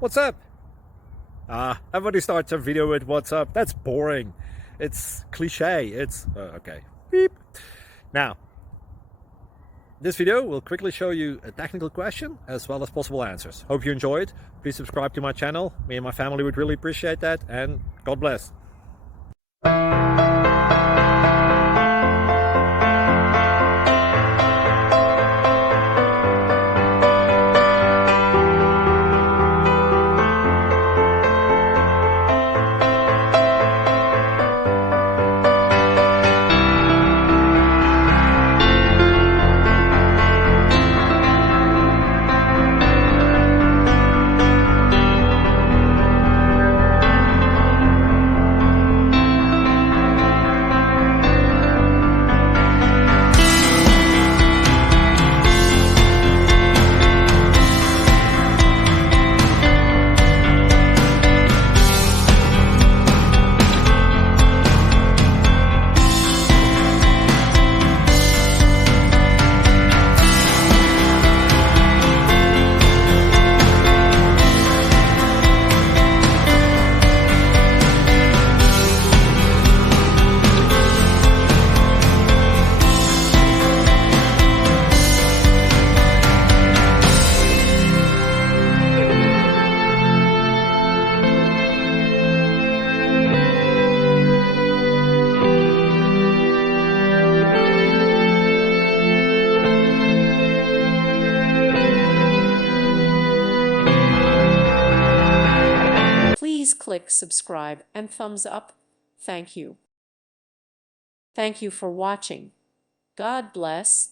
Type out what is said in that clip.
What's up? Everybody starts a video with what's up. That's boring. It's cliche. It's okay. Beep. Now, this video will quickly show you a technical question as well as possible answers. Hope you enjoyed. Please subscribe to my channel. Me and my family would really appreciate that, and God bless. Please click subscribe and thumbs up. Thank you. Thank you for watching. God bless.